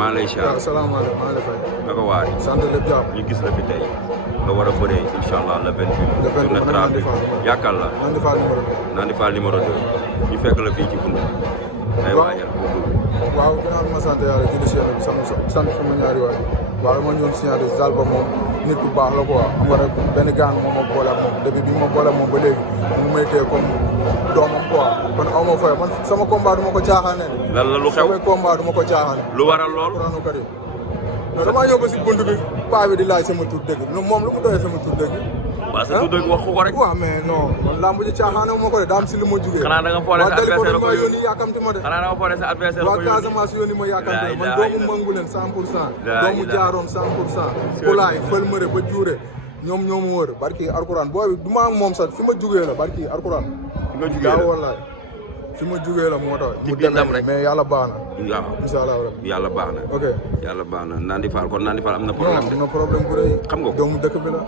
maa lay siyaar. waaw salaamaaleykum maa ngi lay fay. naka waay. sant lépp jàmm. ñu gis la fi tey nga war a bëree incha allah le 28. le 28 journée Nandi Fall. yaakaar la. Nandi Fall numéro 2. Nandi Fall numéro 2. ñu fekk la fii ci bunt. ay waajal pour dugg. waaw ginnaaw ma sant yàlla julli si yéen bi sant sama ñaari waay. waaw ma ñëwoon signaler Zal ba moom nit ku baax la quoi xam nga rek benn gaan moom ma boole ak moom depuis bi ma boole ak moom ba léegi mu may téye comme doomam quoi kon aw ma fay man sama combat du ma ko caaxaanee. lan la lu xew samay combat du ma ko caaxaanee. lu waral lool. Alxuraanu Karim non damaa ñëw ba si bunt bi paa bi di laaj sama tur dëgg moom lu mu doyee sama tur dëgg. waaw sa tur dëgg wax ko rek. waaw mais non man lamb ji caaxaane wu ma ko de daa am si li ma jugee. xanaa da nga foole sa adversaire la ko yónni yàkkamti ma de. xanaa da nga foole sa adversaire la ko yónni. waa Casamance yónni ma yàkkamti man doomu mangu leen 100%. doomu jaaroon 100%. Pulaay Fël Mëre ba Juure ñoom ñoo ma wër barki Alxuraan booy bi du ma moom sax fi ma jugee la barki Alxuraan. fi nga jugee la wallaay fi ma jugee la moo tax. ci biir ndam rek mais yàlla baax na. waaw incha allah rabbi yàlla baax na. ok yàlla baax na Nandi Fall kon Nandi Fall am na problème de. non am na problème bu rëy. xam nga ko doomu dëkk bi la.